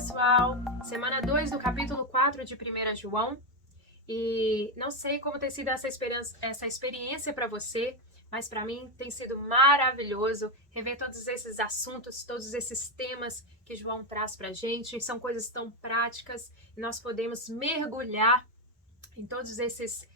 pessoal! Semana 2 do capítulo 4 de 1 João. E não sei como tem sido essa experiência para você, mas para mim tem sido maravilhoso rever todos esses assuntos, todos esses temas que João traz para a gente. São coisas tão práticas e nós podemos mergulhar em todos esses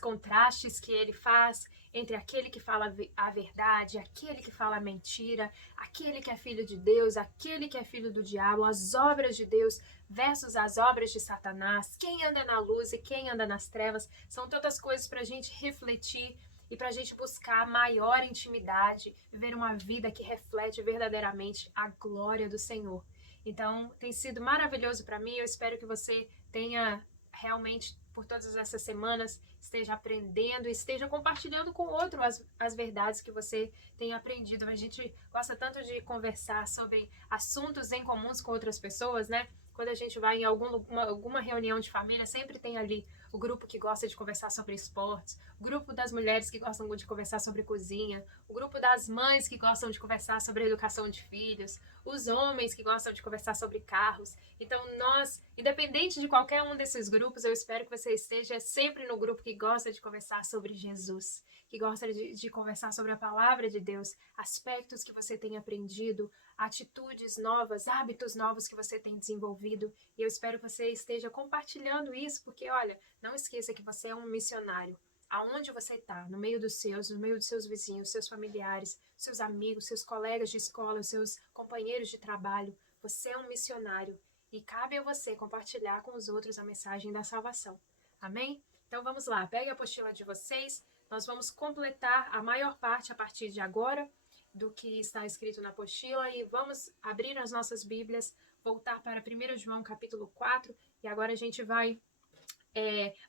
contrastes que ele faz entre aquele que fala a verdade, aquele que fala a mentira, aquele que é filho de Deus, aquele que é filho do diabo, as obras de Deus versus as obras de Satanás, quem anda na luz e quem anda nas trevas. São tantas coisas para a gente refletir e para a gente buscar maior intimidade, viver uma vida que reflete verdadeiramente a glória do Senhor. Então, tem sido maravilhoso para mim. Eu espero que você tenha realmente, por todas essas semanas, esteja aprendendo, esteja compartilhando com outro as verdades que você tem aprendido. A gente gosta tanto de conversar sobre assuntos em comuns com outras pessoas, né? Quando a gente vai em alguma reunião de família, sempre tem ali o grupo que gosta de conversar sobre esportes, o grupo das mulheres que gostam de conversar sobre cozinha, o grupo das mães que gostam de conversar sobre a educação de filhos, os homens que gostam de conversar sobre carros. Então, nós, independente de qualquer um desses grupos, eu espero que você esteja sempre no grupo que gosta de conversar sobre Jesus, que gosta de conversar sobre a palavra de Deus, aspectos que você tem aprendido, atitudes novas, hábitos novos que você tem desenvolvido. E eu espero que você esteja compartilhando isso, porque, olha, não esqueça que você é um missionário. Aonde você está, no meio dos seus vizinhos, seus familiares, seus amigos, seus colegas de escola, seus companheiros de trabalho, você é um missionário e cabe a você compartilhar com os outros a mensagem da salvação. Amém? Então vamos lá, pegue a apostila de vocês, nós vamos completar a maior parte a partir de agora do que está escrito na apostila e vamos abrir as nossas Bíblias, voltar para 1 João capítulo 4 e agora a gente vai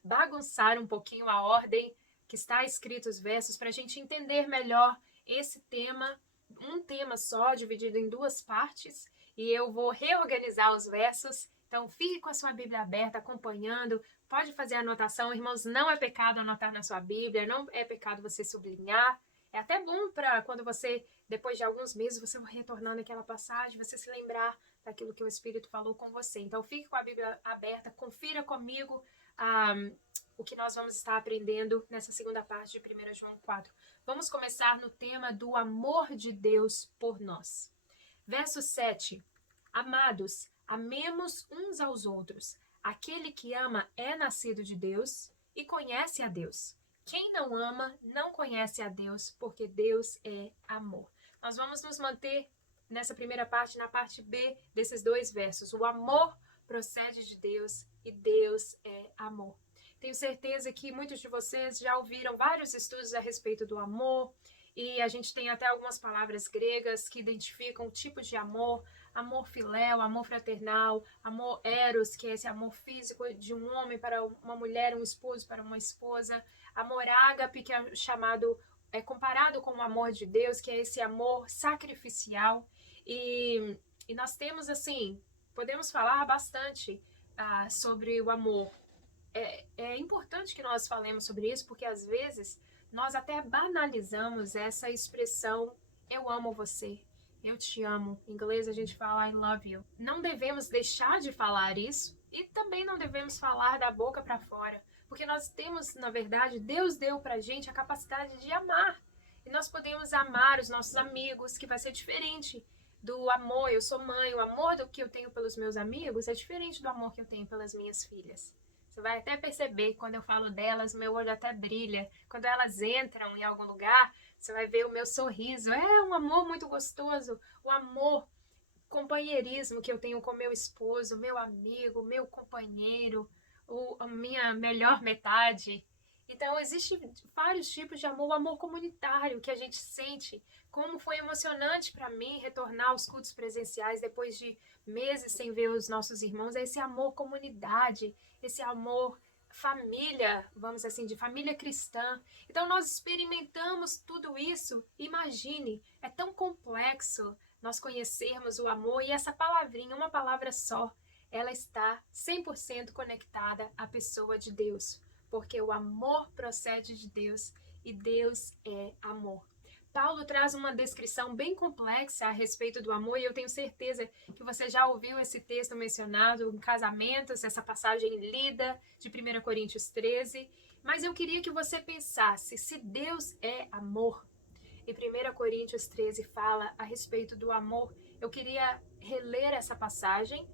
bagunçar um pouquinho a ordem que está escrito os versos para a gente entender melhor esse tema, um tema só, dividido em duas partes, e eu vou reorganizar os versos. Então, fique com a sua Bíblia aberta, acompanhando. Pode fazer anotação, irmãos, não é pecado anotar na sua Bíblia, não é pecado você sublinhar. É até bom para quando você, depois de alguns meses, você vai retornando aquela passagem, você se lembrar daquilo que o Espírito falou com você. Então, fique com a Bíblia aberta, confira comigo o que nós vamos estar aprendendo nessa segunda parte de 1 João 4. Vamos começar no tema do amor de Deus por nós. Verso 7. Amados, amemos uns aos outros. Aquele que ama é nascido de Deus e conhece a Deus. Quem não ama não conhece a Deus, porque Deus é amor. Nós vamos nos manter nessa primeira parte, na parte B desses dois versos. O amor procede de Deus e Deus é amor. Tenho certeza que muitos de vocês já ouviram vários estudos a respeito do amor e a gente tem até algumas palavras gregas que identificam tipos de amor: amor filéu, amor fraternal, amor eros, que é esse amor físico de um homem para uma mulher, um esposo para uma esposa, amor ágape, que é comparado com o amor de Deus, que é esse amor sacrificial. E nós temos, assim, podemos falar bastante sobre o amor. É importante que nós falemos sobre isso, porque às vezes nós até banalizamos essa expressão eu amo você, eu te amo. Em inglês a gente fala I love you. Não devemos deixar de falar isso e também não devemos falar da boca para fora, porque nós temos, na verdade, Deus deu pra gente a capacidade de amar. E nós podemos amar os nossos amigos, que vai ser diferente do amor. Eu sou mãe, o amor do que eu tenho pelos meus amigos é diferente do amor que eu tenho pelas minhas filhas. Você vai até perceber que quando eu falo delas, meu olho até brilha. Quando elas entram em algum lugar, você vai ver o meu sorriso. É um amor muito gostoso. O amor, companheirismo que eu tenho com meu esposo, meu amigo, meu companheiro, a minha melhor metade. Então, existem vários tipos de amor. O amor comunitário que a gente sente. Como foi emocionante para mim retornar aos cultos presenciais depois de meses sem ver os nossos irmãos. É esse amor comunidade, esse amor família, vamos assim, de família cristã. Então, nós experimentamos tudo isso. Imagine, é tão complexo nós conhecermos o amor e essa palavrinha, uma palavra só, ela está 100% conectada à pessoa de Deus, porque o amor procede de Deus e Deus é amor. Paulo traz uma descrição bem complexa a respeito do amor, e eu tenho certeza que você já ouviu esse texto mencionado em casamentos, essa passagem lida de 1 Coríntios 13. Mas eu queria que você pensasse, se Deus é amor, e 1 Coríntios 13 fala a respeito do amor, eu queria reler essa passagem.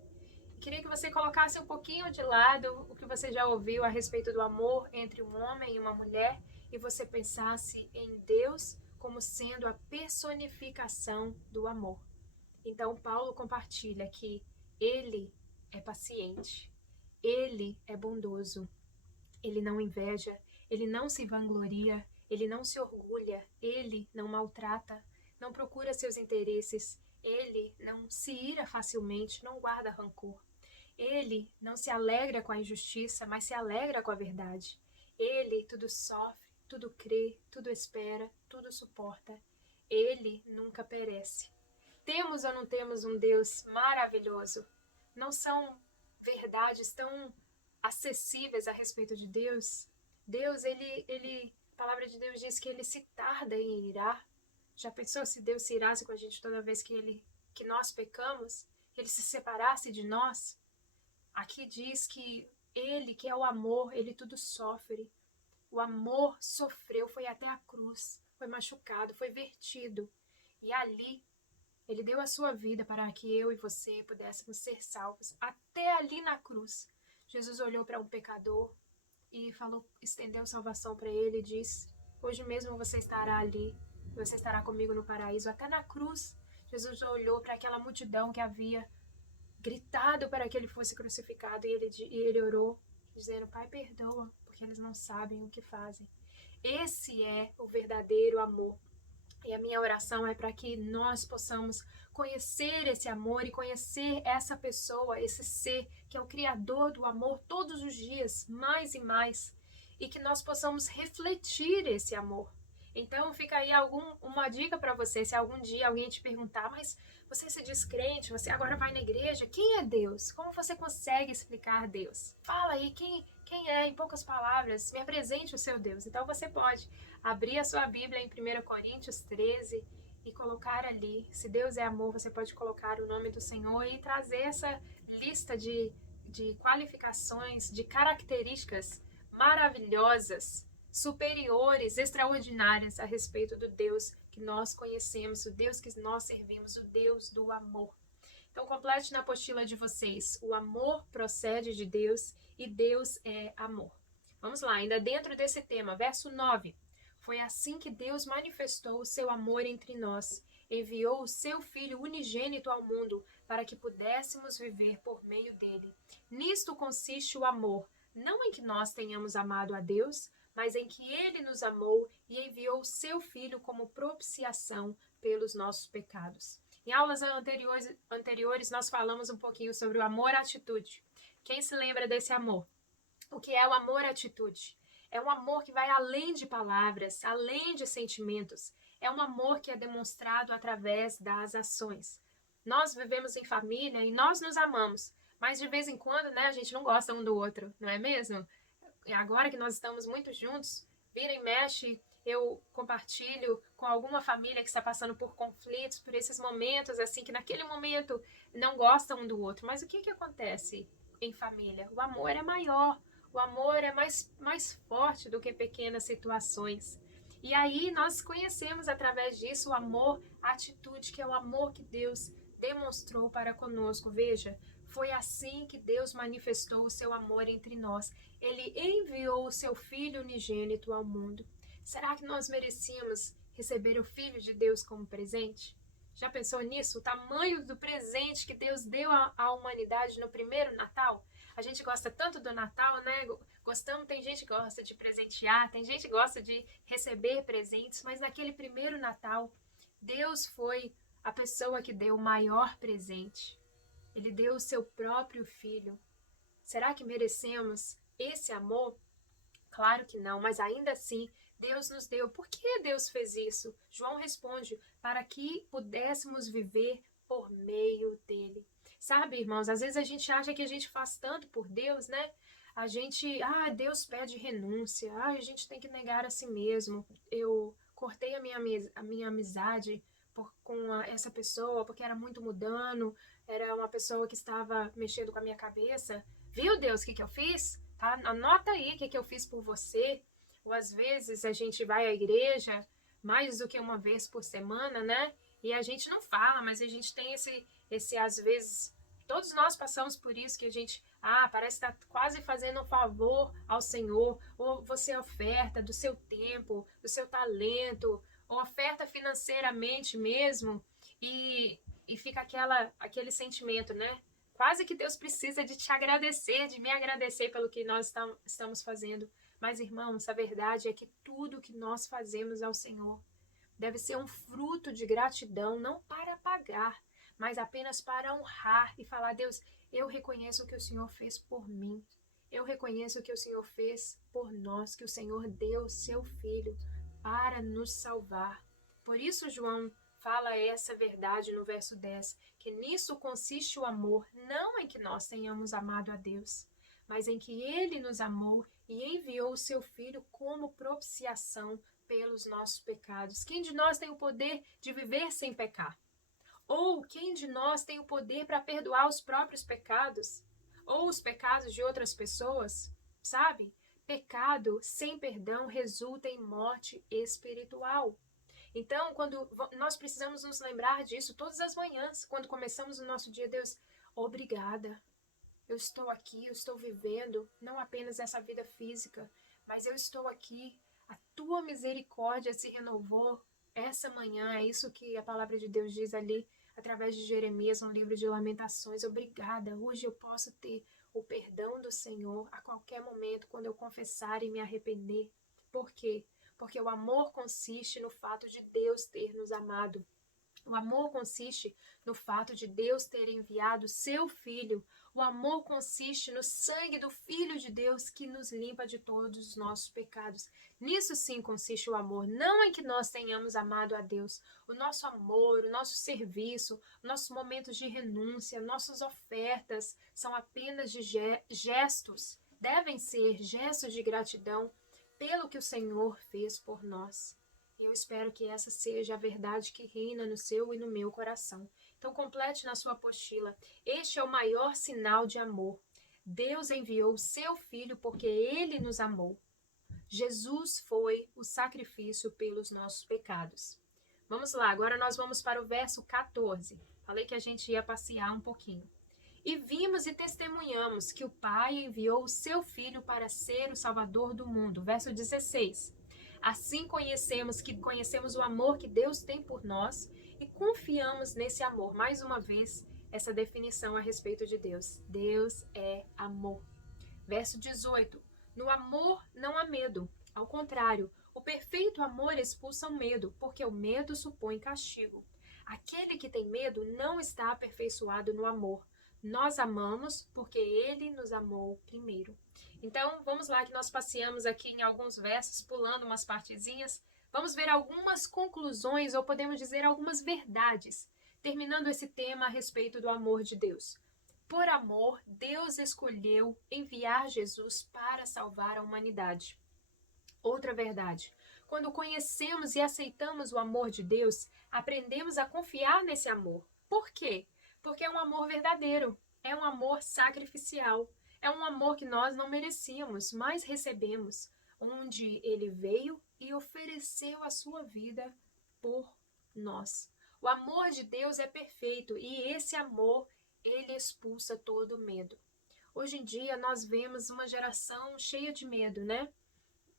Queria que você colocasse um pouquinho de lado o que você já ouviu a respeito do amor entre um homem e uma mulher e você pensasse em Deus como sendo a personificação do amor. Então, Paulo compartilha que ele é paciente, ele é bondoso, ele não inveja, ele não se vangloria, ele não se orgulha, ele não maltrata, não procura seus interesses, ele não se ira facilmente, não guarda rancor. Ele não se alegra com a injustiça, mas se alegra com a verdade. Ele tudo sofre, tudo crê, tudo espera, tudo suporta. Ele nunca perece. Temos ou não temos um Deus maravilhoso? Não são verdades tão acessíveis a respeito de Deus? Deus, a palavra de Deus diz que ele se tarda em irar. Já pensou se Deus se irasse com a gente toda vez que nós pecamos? Ele se separasse de nós? Aqui diz que ele, que é o amor, ele tudo sofre. O amor sofreu, foi até a cruz, foi machucado, foi vertido. E ali, ele deu a sua vida para que eu e você pudéssemos ser salvos. Até ali na cruz, Jesus olhou para um pecador e falou, estendeu salvação para ele e disse, hoje mesmo você estará ali, você estará comigo no paraíso. Até na cruz, Jesus olhou para aquela multidão que havia gritado para que ele fosse crucificado, e ele orou, dizendo, Pai, perdoa, porque eles não sabem o que fazem. Esse é o verdadeiro amor. E a minha oração é para que nós possamos conhecer esse amor e conhecer essa pessoa, esse ser que é o Criador do amor todos os dias, mais e mais, e que nós possamos refletir esse amor. Então fica aí uma dica para você, se algum dia alguém te perguntar, mas você se diz crente, você agora vai na igreja, quem é Deus? Como você consegue explicar Deus? Fala aí, quem é, em poucas palavras, me apresente o seu Deus. Então você pode abrir a sua Bíblia em 1 Coríntios 13 e colocar ali, se Deus é amor, você pode colocar o nome do Senhor e trazer essa lista de qualificações, de características maravilhosas, superiores, extraordinárias a respeito do Deus que nós conhecemos, o Deus que nós servimos, o Deus do amor. Então, complete na apostila de vocês. O amor procede de Deus e Deus é amor. Vamos lá, ainda dentro desse tema, verso 9. Foi assim que Deus manifestou o seu amor entre nós. Enviou o seu Filho unigênito ao mundo para que pudéssemos viver por meio dele. Nisto consiste o amor, não em que nós tenhamos amado a Deus, mas em que ele nos amou e enviou o seu Filho como propiciação pelos nossos pecados. Em aulas anteriores, nós falamos um pouquinho sobre o amor-atitude. Quem se lembra desse amor? O que é o amor-atitude? É um amor que vai além de palavras, além de sentimentos. É um amor que é demonstrado através das ações. Nós vivemos em família e nós nos amamos, mas de vez em quando, né, a gente não gosta um do outro, não é mesmo? E agora que nós estamos muito juntos, vira e mexe, eu compartilho com alguma família que está passando por conflitos, por esses momentos, assim, que naquele momento não gostam um do outro. Mas o que acontece em família? O amor é maior, o amor é mais forte do que pequenas situações. E aí nós conhecemos através disso o amor, a atitude, que é o amor que Deus demonstrou para conosco. Veja, foi assim que Deus manifestou o seu amor entre nós. Ele enviou o seu Filho unigênito ao mundo. Será que nós merecíamos receber o Filho de Deus como presente? Já pensou nisso? O tamanho do presente que Deus deu à humanidade no primeiro Natal? A gente gosta tanto do Natal, né? Gostamos, tem gente que gosta de presentear, tem gente que gosta de receber presentes, mas naquele primeiro Natal, Deus foi a pessoa que deu o maior presente. Ele deu o seu próprio Filho. Será que merecemos esse amor? Claro que não, mas ainda assim, Deus nos deu. Por que Deus fez isso? João responde, para que pudéssemos viver por meio dele. Sabe, irmãos, às vezes a gente acha que a gente faz tanto por Deus, né? Deus pede renúncia, a gente tem que negar a si mesmo. Eu cortei a minha amizade essa pessoa, porque era muito mudando, era uma pessoa que estava mexendo com a minha cabeça. Viu, Deus, o que eu fiz? Tá? Anota aí o que eu fiz por você. Ou às vezes a gente vai à igreja mais do que uma vez por semana, né? E a gente não fala, mas a gente tem esse às vezes, todos nós passamos por isso, que a gente, parece estar quase fazendo um favor ao Senhor, ou você oferta do seu tempo, do seu talento, ou oferta financeiramente mesmo, e fica aquele sentimento, né? Quase que Deus precisa de te agradecer, de me agradecer pelo que nós estamos fazendo. Mas, irmãos, a verdade é que tudo que nós fazemos ao Senhor deve ser um fruto de gratidão, não para pagar, mas apenas para honrar e falar: Deus, eu reconheço o que o Senhor fez por mim. Eu reconheço o que o Senhor fez por nós, que o Senhor deu seu Filho para nos salvar. Por isso, João fala essa verdade no verso 10, que nisso consiste o amor, não em que nós tenhamos amado a Deus, mas em que Ele nos amou e enviou o seu Filho como propiciação pelos nossos pecados. Quem de nós tem o poder de viver sem pecar? Ou quem de nós tem o poder para perdoar os próprios pecados? Ou os pecados de outras pessoas? Sabe? Pecado sem perdão resulta em morte espiritual. Então, quando nós precisamos nos lembrar disso todas as manhãs, quando começamos o nosso dia, Deus, obrigada. Eu estou aqui, eu estou vivendo não apenas essa vida física, mas eu estou aqui. A tua misericórdia se renovou essa manhã. É isso que a palavra de Deus diz ali, através de Jeremias, no livro de Lamentações. Obrigada. Hoje eu posso ter o perdão do Senhor a qualquer momento, quando eu confessar e me arrepender. Por quê? Porque o amor consiste no fato de Deus ter nos amado. O amor consiste no fato de Deus ter enviado seu Filho. O amor consiste no sangue do Filho de Deus que nos limpa de todos os nossos pecados. Nisso sim consiste o amor, não em que nós tenhamos amado a Deus. O nosso amor, o nosso serviço, nossos momentos de renúncia, nossas ofertas são apenas de gestos. Devem ser gestos de gratidão pelo que o Senhor fez por nós. Eu espero que essa seja a verdade que reina no seu e no meu coração. Então, complete na sua apostila. Este é o maior sinal de amor. Deus enviou o seu Filho porque Ele nos amou. Jesus foi o sacrifício pelos nossos pecados. Vamos lá, agora nós vamos para o verso 14. Falei que a gente ia passear um pouquinho. E vimos e testemunhamos que o Pai enviou o seu Filho para ser o Salvador do mundo. Verso 16. Assim conhecemos o amor que Deus tem por nós e confiamos nesse amor. Mais uma vez, essa definição a respeito de Deus. Deus é amor. Verso 18. No amor não há medo. Ao contrário, o perfeito amor expulsa o medo, porque o medo supõe castigo. Aquele que tem medo não está aperfeiçoado no amor. Nós amamos porque Ele nos amou primeiro. Então, vamos lá que nós passeamos aqui em alguns versos, pulando umas partezinhas. Vamos ver algumas conclusões, ou podemos dizer algumas verdades, terminando esse tema a respeito do amor de Deus. Por amor, Deus escolheu enviar Jesus para salvar a humanidade. Outra verdade. Quando conhecemos e aceitamos o amor de Deus, aprendemos a confiar nesse amor. Por quê? Porque é um amor verdadeiro, é um amor sacrificial, é um amor que nós não merecíamos, mas recebemos, onde Ele veio e ofereceu a sua vida por nós. O amor de Deus é perfeito e esse amor, ele expulsa todo medo. Hoje em dia nós vemos uma geração cheia de medo, né?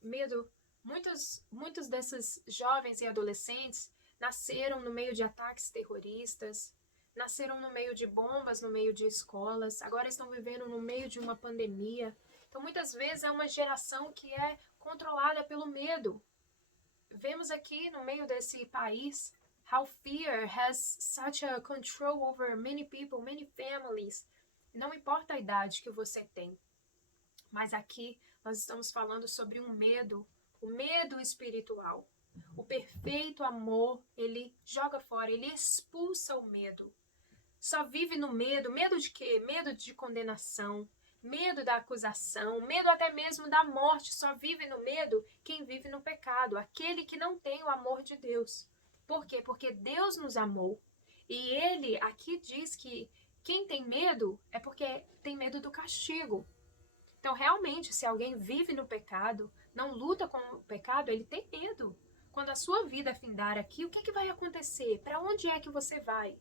Medo. Muitos desses jovens e adolescentes nasceram no meio de ataques terroristas, nasceram no meio de bombas, no meio de escolas, agora estão vivendo no meio de uma pandemia. Então, muitas vezes é uma geração que é controlada pelo medo. Vemos aqui no meio desse país how fear has such a control over many people, many families. Não importa a idade que você tem, mas aqui nós estamos falando sobre um medo, o medo espiritual. O perfeito amor, ele joga fora, ele expulsa o medo. Só vive no medo. Medo de quê? Medo de condenação, medo da acusação, medo até mesmo da morte. Só vive no medo quem vive no pecado, aquele que não tem o amor de Deus. Por quê? Porque Deus nos amou. E ele aqui diz que quem tem medo é porque tem medo do castigo. Então, realmente, se alguém vive no pecado, não luta com o pecado, ele tem medo. Quando a sua vida findar aqui, o que vai acontecer? Para onde é que você vai?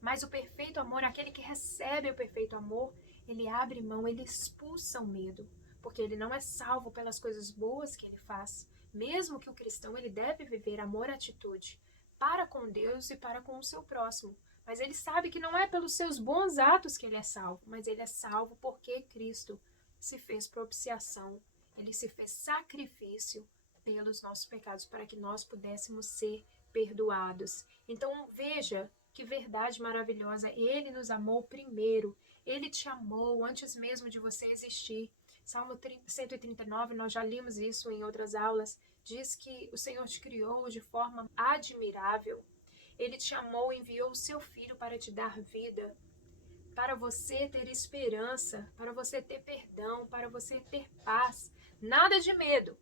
Mas o perfeito amor, aquele que recebe o perfeito amor, ele abre mão, ele expulsa o medo, porque ele não é salvo pelas coisas boas que ele faz. Mesmo que o cristão, ele deve viver amor e atitude para com Deus e para com o seu próximo. Mas ele sabe que não é pelos seus bons atos que ele é salvo, mas ele é salvo porque Cristo se fez propiciação, ele se fez sacrifício pelos nossos pecados para que nós pudéssemos ser perdoados. Então veja que verdade maravilhosa, ele nos amou primeiro, ele te amou antes mesmo de você existir. Salmo 139, nós já limos isso em outras aulas, diz que o Senhor te criou de forma admirável. Ele te amou e enviou o seu Filho para te dar vida, para você ter esperança, para você ter perdão, para você ter paz. Nada de medo,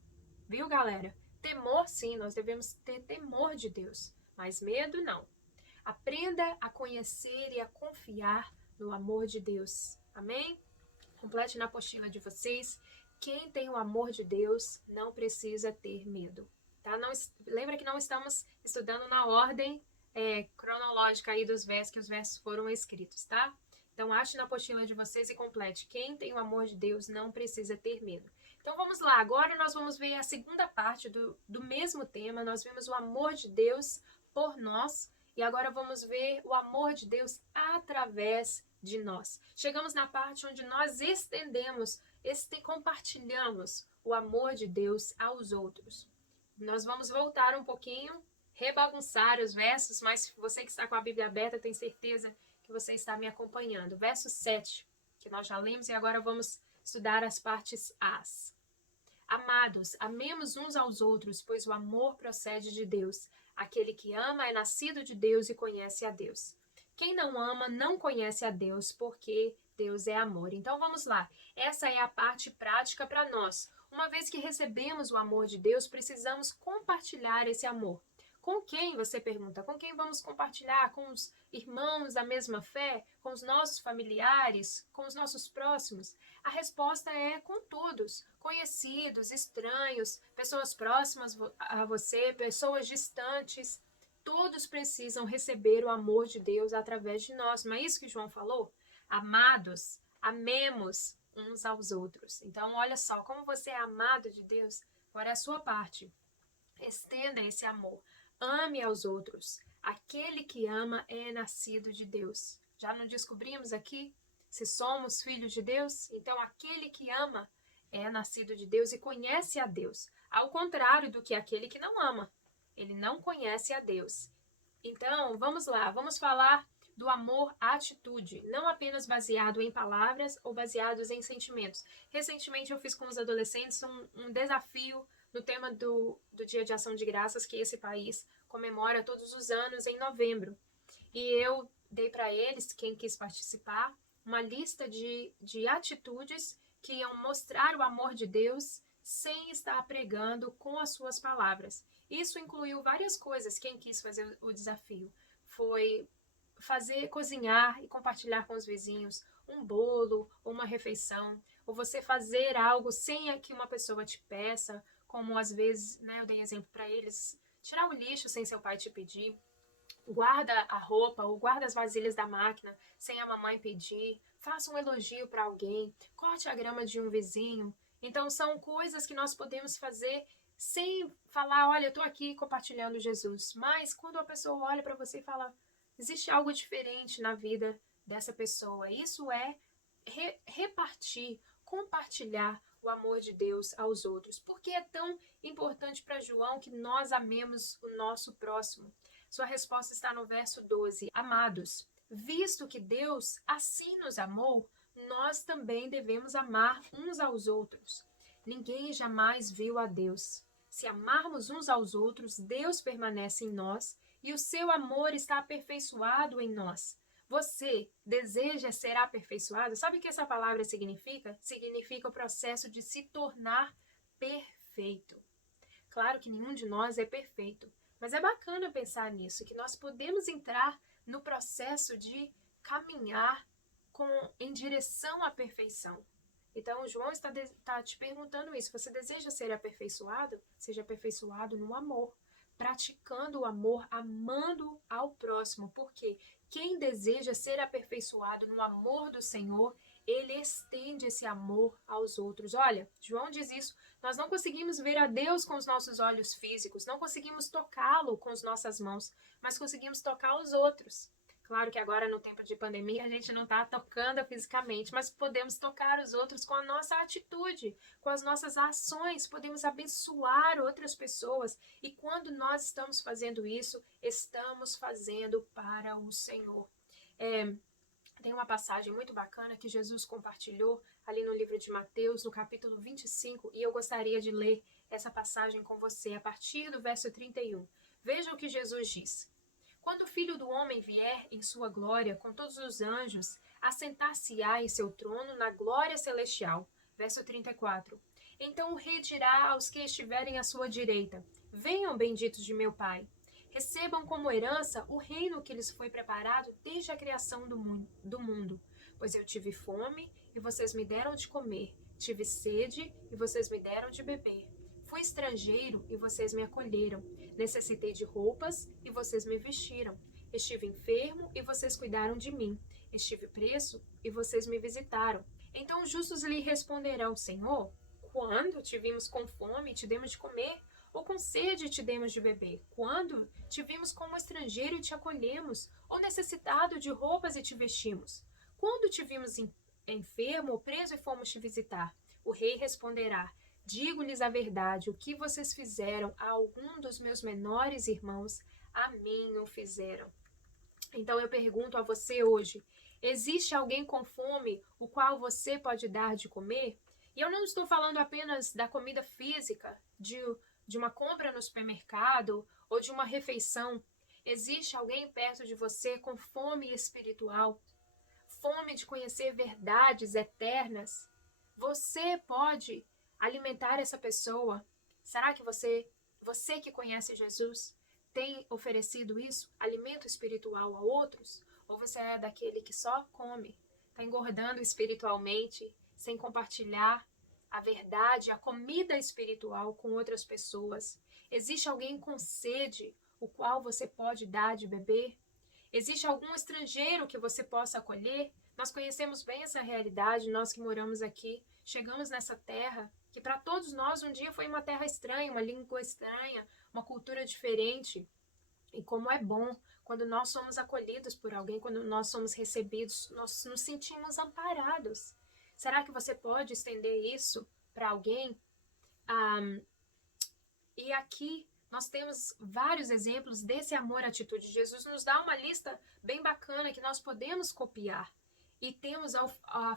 viu, galera? Temor, sim, nós devemos ter temor de Deus, mas medo, não. Aprenda a conhecer e a confiar no amor de Deus. Amém? Complete na apostila de vocês. Quem tem o amor de Deus não precisa ter medo. Tá? Não, lembra que não estamos estudando na ordem cronológica aí dos versos, que os versos foram escritos, tá? Então, ache na apostila de vocês e complete. Quem tem o amor de Deus não precisa ter medo. Então, vamos lá. Agora nós vamos ver a segunda parte do mesmo tema. Nós vimos o amor de Deus por nós. E agora vamos ver o amor de Deus através de nós. Chegamos na parte onde nós compartilhamos o amor de Deus aos outros. Nós vamos voltar um pouquinho, rebagunçar os versos, mas você que está com a Bíblia aberta, tem certeza que você está me acompanhando. Verso 7, que nós já lemos, e agora vamos estudar as partes As. Amados, amemos uns aos outros, pois o amor procede de Deus. Aquele que ama é nascido de Deus e conhece a Deus. Quem não ama não conhece a Deus, porque Deus é amor. Então vamos lá. Essa é a parte prática para nós. Uma vez que recebemos o amor de Deus, precisamos compartilhar esse amor. Com quem, você pergunta? Com quem vamos compartilhar? Com os irmãos da mesma fé? Com os nossos familiares? Com os nossos próximos? A resposta é com todos. Conhecidos, estranhos, pessoas próximas a você, pessoas distantes. Todos precisam receber o amor de Deus através de nós. Não é isso que João falou? Amados, amemos uns aos outros. Então, olha só, como você é amado de Deus, agora é a sua parte. Estenda esse amor. Ame aos outros. Aquele que ama é nascido de Deus. Já não descobrimos aqui se somos filhos de Deus? Então, aquele que ama é nascido de Deus e conhece a Deus. Ao contrário do que aquele que não ama. Ele não conhece a Deus. Então, vamos lá. Vamos falar do amor à atitude. Não apenas baseado em palavras ou baseados em sentimentos. Recentemente, eu fiz com os adolescentes um desafio no tema do Dia de Ação de Graças, que esse país comemora todos os anos em novembro. E eu dei para eles, quem quis participar, uma lista de atitudes que iam mostrar o amor de Deus sem estar pregando com as suas palavras. Isso incluiu várias coisas. Quem quis fazer o desafio foi cozinhar e compartilhar com os vizinhos um bolo ou uma refeição, ou você fazer algo sem que uma pessoa te peça, como às vezes, eu dei exemplo para eles, tirar o lixo sem seu pai te pedir, guarda a roupa ou guarda as vasilhas da máquina sem a mamãe pedir, faça um elogio para alguém, corte a grama de um vizinho. Então são coisas que nós podemos fazer sem falar, olha, eu estou aqui compartilhando Jesus. Mas quando a pessoa olha para você e fala, existe algo diferente na vida dessa pessoa. Isso é repartir, compartilhar o amor de Deus aos outros. Por que é tão importante para João que nós amemos o nosso próximo? Sua resposta está no verso 12. Amados, visto que Deus assim nos amou, nós também devemos amar uns aos outros. Ninguém jamais viu a Deus. Se amarmos uns aos outros, Deus permanece em nós e o seu amor está aperfeiçoado em nós. Você deseja ser aperfeiçoado? Sabe o que essa palavra significa? Significa o processo de se tornar perfeito. Claro que nenhum de nós é perfeito, mas é bacana pensar nisso, que nós podemos entrar no processo de caminhar em direção à perfeição. Então, João está te perguntando isso. Você deseja ser aperfeiçoado? Seja aperfeiçoado no amor, praticando o amor, amando ao próximo. Porque quem deseja ser aperfeiçoado no amor do Senhor, ele estende esse amor aos outros. Olha, João diz isso. Nós não conseguimos ver a Deus com os nossos olhos físicos, não conseguimos tocá-lo com as nossas mãos, mas conseguimos tocar os outros. Claro que agora, no tempo de pandemia, a gente não está tocando fisicamente, mas podemos tocar os outros com a nossa atitude, com as nossas ações, podemos abençoar outras pessoas. E quando nós estamos fazendo isso, estamos fazendo para o Senhor. Tem uma passagem muito bacana que Jesus compartilhou ali no livro de Mateus, no capítulo 25, e eu gostaria de ler essa passagem com você a partir do verso 31. Veja o que Jesus diz. Quando o Filho do Homem vier em sua glória com todos os anjos, assentar-se-á em seu trono na glória celestial. Verso 34. Então o rei dirá aos que estiverem à sua direita: Venham, benditos de meu Pai. Recebam como herança o reino que lhes foi preparado desde a criação do mundo. Pois eu tive fome, e vocês me deram de comer. Tive sede, e vocês me deram de beber. Fui estrangeiro, e vocês me acolheram. Necessitei de roupas, e vocês me vestiram. Estive enfermo, e vocês cuidaram de mim. Estive preso, e vocês me visitaram. Então os justos lhe responderão: Senhor, quando te vimos com fome e te demos de comer? Ou com sede e te demos de beber? Quando te vimos como estrangeiro e te acolhemos? Ou necessitado de roupas e te vestimos? Quando te vimos enfermo ou preso e fomos te visitar? O rei responderá: Digo-lhes a verdade, o que vocês fizeram a algum dos meus menores irmãos, a mim o fizeram. Então eu pergunto a você hoje: existe alguém com fome o qual você pode dar de comer? E eu não estou falando apenas da comida física, de uma compra no supermercado ou de uma refeição. Existe alguém perto de você com fome espiritual, fome de conhecer verdades eternas? Você pode alimentar essa pessoa? Será que você que conhece Jesus, tem oferecido isso, alimento espiritual a outros? Ou você é daquele que só come, está engordando espiritualmente, sem compartilhar a verdade, a comida espiritual com outras pessoas? Existe alguém com sede, o qual você pode dar de beber? Existe algum estrangeiro que você possa acolher? Nós conhecemos bem essa realidade, nós que moramos aqui, chegamos nessa terra, que para todos nós um dia foi uma terra estranha, uma língua estranha, uma cultura diferente. E como é bom quando nós somos acolhidos por alguém, quando nós somos recebidos, nós nos sentimos amparados. Será que você pode estender isso para alguém? E aqui nós temos vários exemplos desse amor-atitude. Jesus nos dá uma lista bem bacana que nós podemos copiar. E temos,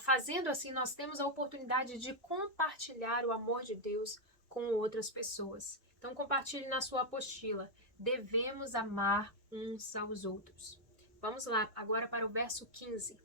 fazendo assim, nós temos a oportunidade de compartilhar o amor de Deus com outras pessoas. Então, compartilhe na sua apostila. Devemos amar uns aos outros. Vamos lá, agora para o verso 15.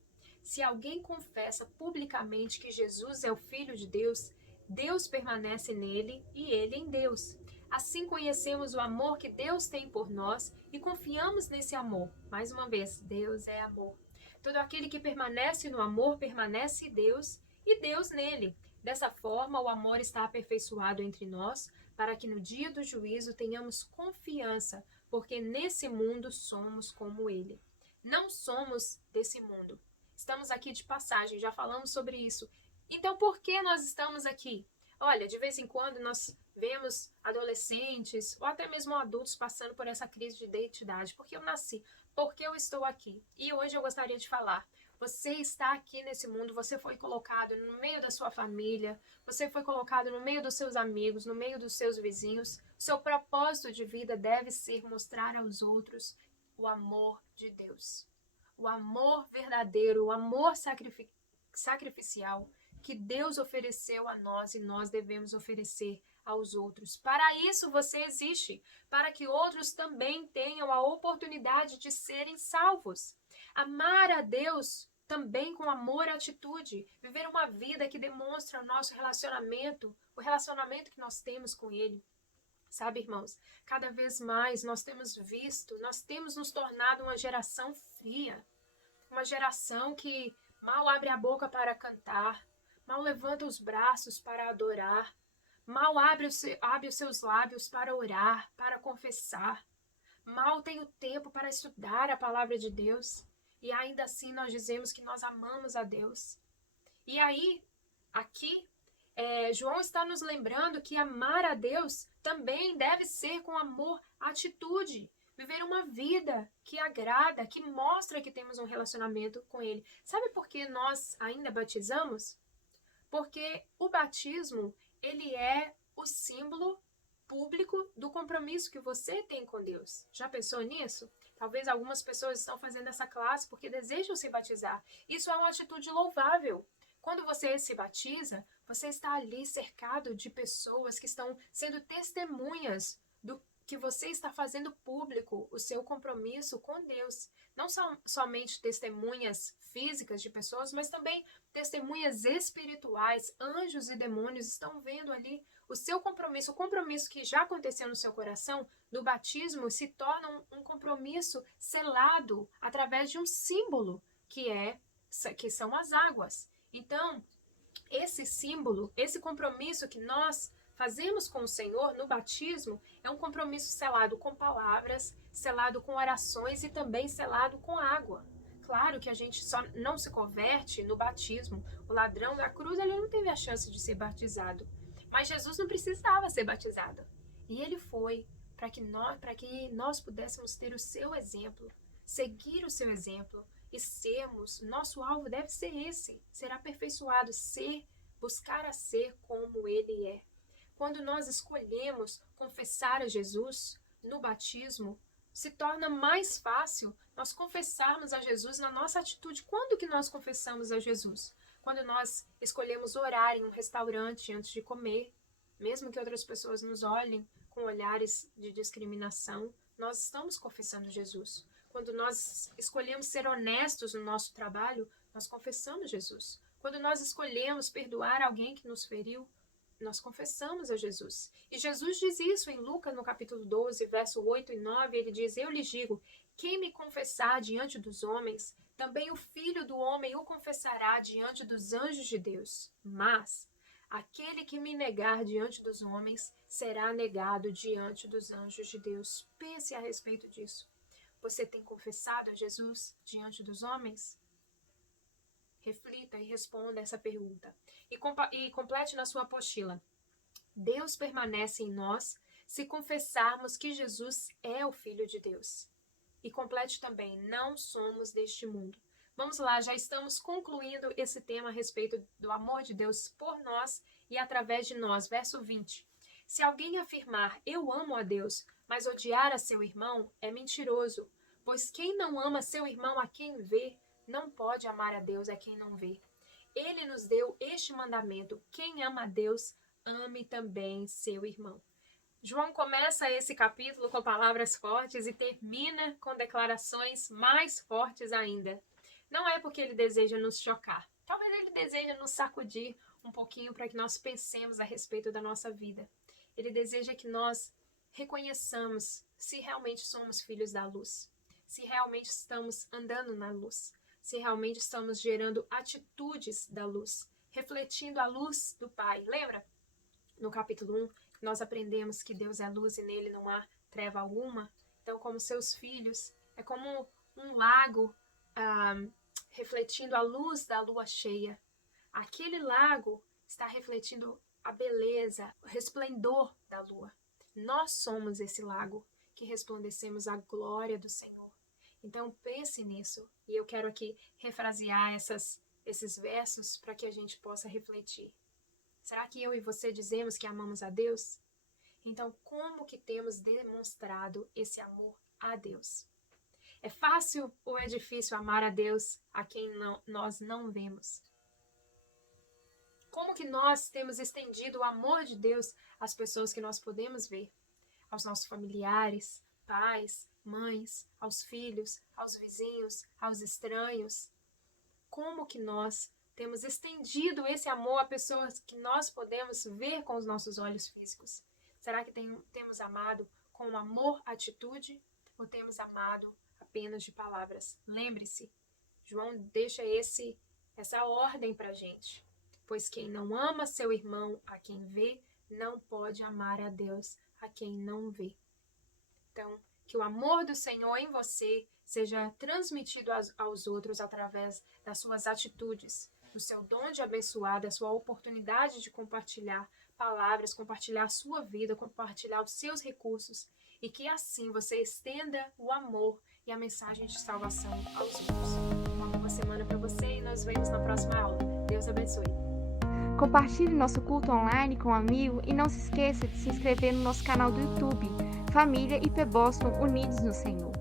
Se alguém confessa publicamente que Jesus é o Filho de Deus, Deus permanece nele e ele em Deus. Assim conhecemos o amor que Deus tem por nós e confiamos nesse amor. Mais uma vez, Deus é amor. Todo aquele que permanece no amor permanece em Deus e Deus nele. Dessa forma, o amor está aperfeiçoado entre nós, para que no dia do juízo tenhamos confiança, porque nesse mundo somos como ele. Não somos desse mundo. Estamos aqui de passagem, já falamos sobre isso. Então, por que nós estamos aqui? Olha, de vez em quando nós vemos adolescentes ou até mesmo adultos passando por essa crise de identidade. Por que eu nasci? Por que eu estou aqui? E hoje eu gostaria de falar. Você está aqui nesse mundo, você foi colocado no meio da sua família, você foi colocado no meio dos seus amigos, no meio dos seus vizinhos. Seu propósito de vida deve ser mostrar aos outros o amor de Deus. O amor verdadeiro, o amor sacrificial que Deus ofereceu a nós e nós devemos oferecer aos outros. Para isso você existe, para que outros também tenham a oportunidade de serem salvos. Amar a Deus também com amor e atitude, viver uma vida que demonstra o nosso relacionamento, o relacionamento que nós temos com Ele. Sabe, irmãos, cada vez mais nós temos visto, nós temos nos tornado uma geração fria, uma geração que mal abre a boca para cantar, mal levanta os braços para adorar, mal abre os seus lábios para orar, para confessar, mal tem o tempo para estudar a palavra de Deus, e ainda assim nós dizemos que nós amamos a Deus. E aí, aqui, João está nos lembrando que amar a Deus também deve ser com amor, atitude. Viver uma vida que agrada, que mostra que temos um relacionamento com Ele. Sabe por que nós ainda batizamos? Porque o batismo, ele é o símbolo público do compromisso que você tem com Deus. Já pensou nisso? Talvez algumas pessoas estão fazendo essa classe porque desejam se batizar. Isso é uma atitude louvável. Quando você se batiza, você está ali cercado de pessoas que estão sendo testemunhas do que você está fazendo público o seu compromisso com Deus. Não são somente testemunhas físicas de pessoas, mas também testemunhas espirituais. Anjos e demônios estão vendo ali o seu compromisso, o compromisso que já aconteceu no seu coração. No batismo se torna um compromisso selado através de um símbolo que são as águas. Então, esse símbolo, esse compromisso que nós fazemos com o Senhor no batismo é um compromisso selado com palavras, selado com orações e também selado com água. Claro que a gente só não se converte no batismo. O ladrão da cruz, ele não teve a chance de ser batizado. Mas Jesus não precisava ser batizado. E ele foi para que nós pudéssemos ter o seu exemplo, seguir o seu exemplo e sermos, nosso alvo deve ser esse, ser aperfeiçoado, buscar a ser como ele é. Quando nós escolhemos confessar a Jesus no batismo, se torna mais fácil nós confessarmos a Jesus na nossa atitude. Quando que nós confessamos a Jesus? Quando nós escolhemos orar em um restaurante antes de comer, mesmo que outras pessoas nos olhem com olhares de discriminação, nós estamos confessando Jesus. Quando nós escolhemos ser honestos no nosso trabalho, nós confessamos Jesus. Quando nós escolhemos perdoar alguém que nos feriu, nós confessamos a Jesus. E Jesus diz isso em Lucas, no capítulo 12, verso 8 e 9, ele diz: Eu lhes digo, quem me confessar diante dos homens, também o Filho do Homem o confessará diante dos anjos de Deus. Mas aquele que me negar diante dos homens, será negado diante dos anjos de Deus. Pense a respeito disso. Você tem confessado a Jesus diante dos homens? Reflita e responda essa pergunta. E complete na sua apostila. Deus permanece em nós se confessarmos que Jesus é o Filho de Deus. E complete também, não somos deste mundo. Vamos lá, já estamos concluindo esse tema a respeito do amor de Deus por nós e através de nós. Verso 20. Se alguém afirmar, eu amo a Deus, mas odiar a seu irmão, é mentiroso. Pois quem não ama seu irmão a quem vê, não pode amar a Deus a quem não vê. Ele nos deu este mandamento: quem ama a Deus, ame também seu irmão. João começa esse capítulo com palavras fortes e termina com declarações mais fortes ainda. Não é porque ele deseja nos chocar. Talvez ele deseja nos sacudir um pouquinho para que nós pensemos a respeito da nossa vida. Ele deseja que nós reconheçamos se realmente somos filhos da luz, se realmente estamos andando na luz, se realmente estamos gerando atitudes da luz, refletindo a luz do Pai. Lembra? No capítulo 1, nós aprendemos que Deus é luz e nele não há treva alguma. Então, como seus filhos, é como um lago refletindo a luz da lua cheia. Aquele lago está refletindo a beleza, o resplendor da lua. Nós somos esse lago que resplandecemos a glória do Senhor. Então pense nisso, e eu quero aqui refrasear esses versos para que a gente possa refletir. Será que eu e você dizemos que amamos a Deus? Então como que temos demonstrado esse amor a Deus? É fácil ou é difícil amar a Deus a quem nós não vemos? Como que nós temos estendido o amor de Deus às pessoas que nós podemos ver? Aos nossos familiares, pais, mães, aos filhos, aos vizinhos, aos estranhos. Como que nós temos estendido esse amor a pessoas que nós podemos ver com os nossos olhos físicos? Será que temos amado com amor, atitude, ou temos amado apenas de palavras? Lembre-se, João deixa essa ordem para a gente. Pois quem não ama seu irmão a quem vê, não pode amar a Deus a quem não vê. Então, que o amor do Senhor em você seja transmitido aos outros através das suas atitudes, do seu dom de abençoar, da sua oportunidade de compartilhar palavras, compartilhar a sua vida, compartilhar os seus recursos, e que assim você estenda o amor e a mensagem de salvação aos outros. Uma boa semana para você e nos vemos na próxima aula. Deus abençoe. Compartilhe nosso culto online com um amigo e não se esqueça de se inscrever no nosso canal do YouTube, Família IP Boston Unidos no Senhor.